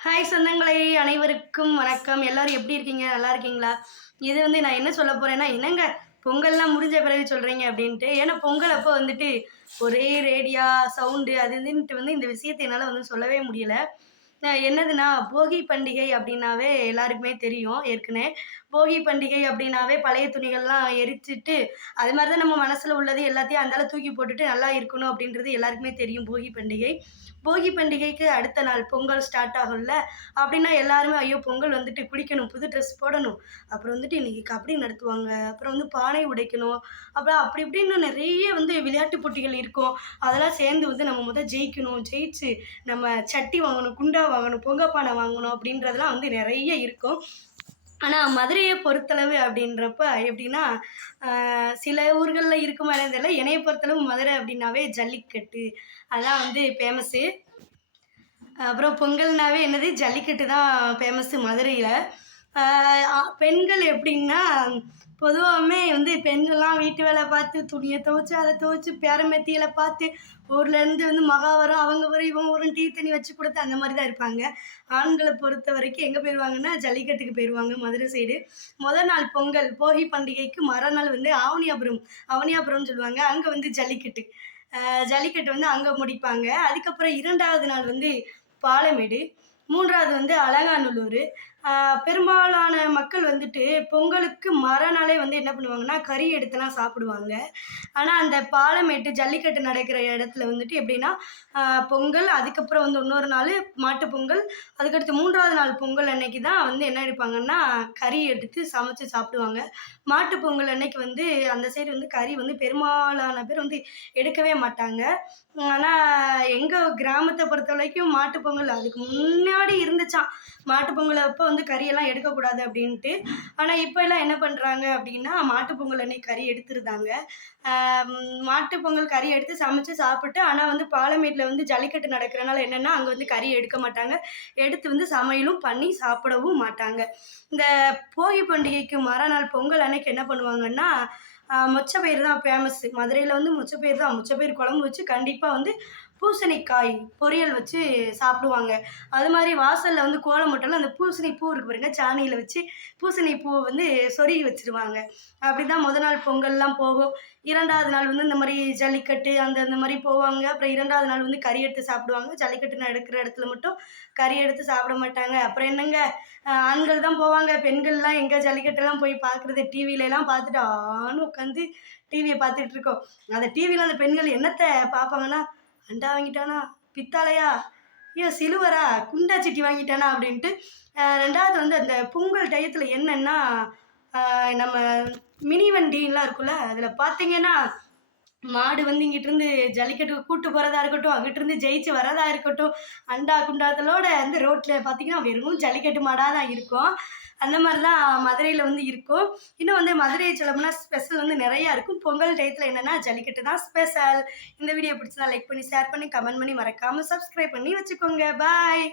Hi சொந்தங்களை அனைவருக்கும் வணக்கம். எல்லாரும் எப்படி இருக்கீங்க? நல்லா இருக்கீங்களா? இது வந்து நான் என்ன சொல்ல போறேன்னா என்னங்க பொங்கல்லாம் முடிஞ்ச பிறகு சொல்றீங்க அப்படின்ட்டு? ஏன்னா பொங்கல் அப்போ வந்துட்டு ஒரே ரேடியா சவுண்டு அது இதுன்ட்டு வந்து இந்த விஷயத்தை என்னால் வந்து சொல்லவே முடியல. என்னதுன்னா போகி பண்டிகை அப்படின்னாவே எல்லாருக்குமே தெரியும் ஏற்கனவே. போகி பண்டிகை அப்படின்னாவே பழைய துணிகள்லாம் எரிச்சிட்டு அது மாதிரி தான் நம்ம மனசில் உள்ளது எல்லாத்தையும் அந்தால தூக்கி போட்டுட்டு நல்லா இருக்கணும் அப்படின்றது எல்லாருக்குமே தெரியும் போகி பண்டிகை. போகி பண்டிகைக்கு அடுத்த நாள் பொங்கல் ஸ்டார்ட் ஆகும்ல. அப்படின்னா எல்லாருமே ஐயோ பொங்கல் வந்துட்டு குளிக்கணும் புது ட்ரெஸ் போடணும். அப்புறம் வந்துட்டு இன்னைக்கு கபடி நடத்துவாங்க. அப்புறம் வந்து பானை உடைக்கணும். அப்புறம் அப்படி இப்படின்னு நிறைய வந்து விளையாட்டு போட்டிகள் இருக்கும். அதெல்லாம் சேர்ந்து வந்து நம்ம முதல் ஜெயிக்கணும் ஜெயிச்சு நம்ம சட்டி வாங்கணும் குண்டா வாங்கணும் பொங்கப்பானை வாங்கணும் அப்படின்றதெல்லாம் வந்து நிறைய இருக்கும். ஆனால் மதுரையை பொறுத்தளவு அப்படின்றப்ப எப்படின்னா சில ஊர்களில் இருக்குமா தெரியல. என்னைய பொறுத்தளவு மதுரை அப்படின்னாவே ஜல்லிக்கட்டு. அதான் வந்து ஃபேமஸ்ஸு அப்புறம் பொங்கல்னாவே என்னது? ஜல்லிக்கட்டு தான் ஃபேமஸ்ஸு மதுரையில். பெண்கள் எப்படின்னா பொதுவாகவே வந்து பெண்கள்லாம் வீட்டு வேலை பார்த்து துணியை துவைச்சு அதை துவைச்சு பேரம்பேத்திகளை பார்த்து ஊர்லேருந்து வந்து மகாவரம் அவங்க வரும் டீ தண்ணி வச்சு கொடுத்து அந்த மாதிரி தான் இருப்பாங்க. ஆண்களை பொறுத்த வரைக்கும் எங்கே போயிடுவாங்கன்னா ஜல்லிக்கட்டுக்கு போயிடுவாங்க மதுரை சைடு முதல் நாள் பொங்கல் போகி பண்டிகைக்கு மறுநாள் வந்து ஆவணியாபுரம் ஆவணியாபுரம்னு சொல்லுவாங்க. அங்கே வந்து ஜல்லிக்கட்டு. ஜல்லிக்கட்டு வந்து அங்கே முடிப்பாங்க. அதுக்கப்புறம் இரண்டாவது நாள் வந்து பாலமேடு. மூன்றாவது வந்து அலங்காநல்லூர். பெரும்பாலான மக்கள் வந்துட்டு பொங்கலுக்கு மறுநாளே வந்து என்ன பண்ணுவாங்கன்னா கறி எடுத்துலாம் சாப்பிடுவாங்க. ஆனால் அந்த பாலமேட்டு ஜல்லிக்கட்டு நடக்கிற இடத்துல வந்துட்டு எப்படின்னா பொங்கல் அதுக்கப்புறம் வந்து இன்னொரு நாள் மாட்டுப் பொங்கல் அதுக்கடுத்து மூன்றாவது நாள் பொங்கல் அன்னைக்கு தான் வந்து என்ன எடுப்பாங்கன்னா கறி எடுத்து சமைச்சு சாப்பிடுவாங்க. மாட்டுப் பொங்கல் அன்னைக்கு வந்து அந்த சைடு வந்து கறி வந்து பெரும்பாலான பேர் வந்து எடுக்கவே மாட்டாங்க. ஆனால் எங்கள் கிராமத்தை பொறுத்த வரைக்கும் மாட்டுப் பொங்கல் அதுக்கு முன்னாடி இருந்துச்சாம். மாட்டுப் பொங்கல் அப்போ வந்து கறியெல்லாம் எடுக்கக்கூடாது அப்படின்ட்டு. ஆனால் இப்போ எல்லாம் என்ன பண்ணுறாங்க அப்படின்னா மாட்டுப்பொங்கல் அன்னைக்கு கறி எடுத்துருந்தாங்க மாட்டுப்பொங்கல் கறி எடுத்து சமைச்சு சாப்பிட்டு ஆனால் வந்து பாலமேட்டில் வந்து ஜல்லிக்கட்டு நடக்கிறனால என்னென்னா அங்கே வந்து கறி எடுக்க மாட்டாங்க. எடுத்து வந்து சமையலும் பண்ணி சாப்பிடவும் மாட்டாங்க. இந்த போகி பண்டிகைக்கு மறுநாள் பொங்கல் அன்னைக்கு என்ன பண்ணுவாங்கன்னா மொச்சப்பயிர் தான் ஃபேமஸ் மதுரையில் வந்து மொச்சப்பயிர் தான். மொச்சப்பயிர் குழம்பு வச்சு கண்டிப்பாக வந்து பூசணிக்காய் பொரியல் வச்சு சாப்பிடுவாங்க. அது மாதிரி வாசலில் வந்து கோலம் போட்டாலும் அந்த பூசணி பூ இருக்கு பாருங்க சாணியில் வச்சு பூசணி பூவை வந்து சொருகி வச்சுருவாங்க. அப்படி தான் முத நாள் பொங்கல்லாம் போகும். இரண்டாவது நாள் வந்து இந்த மாதிரி ஜல்லிக்கட்டு அந்த இந்த மாதிரி போவாங்க. அப்புறம் இரண்டாவது நாள் வந்து கறி எடுத்து சாப்பிடுவாங்க. ஜல்லிக்கட்டு நடக்கிற இடத்துல மட்டும் கறி எடுத்து சாப்பிட மாட்டாங்க. அப்புறம் என்னங்க? ஆண்கள் தான் போவாங்க. பெண்கள்லாம் எங்கே ஜல்லிக்கட்டெல்லாம் போய் பார்க்குறது? டிவிலலாம் பார்த்துட்டு ஆணும் உட்காந்து டிவியை பார்த்துட்டு இருக்கோம். அந்த டிவியில் அந்த பெண்கள் என்னத்தை பார்ப்பாங்கன்னா அண்டா வாங்கிட்டானா? பித்தாலையா ஐயோ சிலுவரா? குண்டா சிட்டி வாங்கிட்டானா அப்படின்ட்டு ரெண்டாவது வந்து அந்த பொங்கல் டயத்தில் என்னென்னா நம்ம மினி வண்டிலாம் இருக்குல்ல அதில் பார்த்தீங்கன்னா மாடு வந்து இங்கிட்டிருந்து ஜல்லிக்கட்டுக்கு கூட்டு போகிறதா இருக்கட்டும் அங்கிட்டிருந்து ஜெயிச்சு வரதா இருக்கட்டும் அண்டா குண்டாத்தலோட வந்து ரோட்டில் பார்த்தீங்கன்னா வெறும் ஜல்லிக்கட்டு மாடாக தான் இருக்கும். அந்த மாதிரி தான் மதுரையில் வந்து இருக்கும். இன்னும் வந்து மதுரை சொல்லணும்னா ஸ்பெஷல் வந்து நிறையா இருக்கும். பொங்கல் டயத்தில் என்னென்னா ஜல்லிக்கட்டு தான் ஸ்பெஷல் இந்த வீடியோ பிடிச்சதா லைக் பண்ணி ஷேர் பண்ணி கமெண்ட் பண்ணி மறக்காமல் சப்ஸ்கிரைப் பண்ணி வச்சுக்கோங்க. பாய்